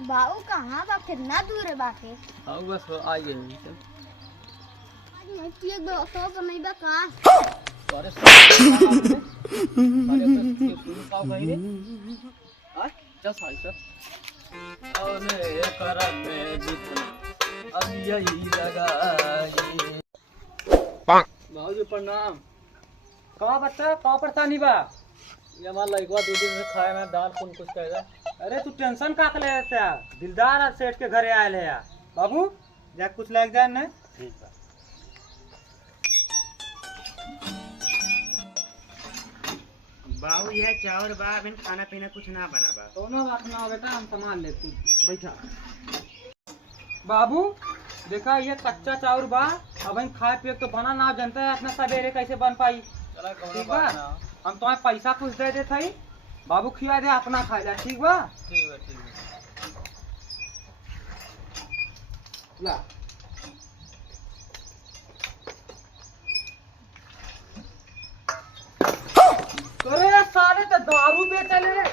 बाबू कहाँ बा? कितना दूर है बाके? हाँ बस आ गए मैं एक दोस्तों को नहीं बका। अरे अरे सुन पाओ कहीं रे हां चल साई सर अरे करा में जीत अब यही लगाई बाबूजी प्रणाम। का बच्चा का परेशानी बा? ये हमारा लड़का 2 दिन से खाए ना दाल कौन कुछ कहेगा। अरे तू टेंशन का ले लेता? दिलदार सेठ के घरे आयल है यार। बाबू जा कुछ लग जाए न। ठीक है बाबू ये चावल बा बिन खाना पीना कुछ ना बना बा। दोनों बात ना हो बेटा, हम सामान ले तू बैठा। बाबू देखा ये कच्चा चावल बा, अब हम खाए पिए तो बना ना जानता है अपना सवेरे कैसे बन पाई। चला ठीक बा हम तुम्हें पैसा कुछ दे देते ही, बाबू खिया दे अपना खा जा। ठीक बा ठीक है ला। अरे साले तो दारू बेचले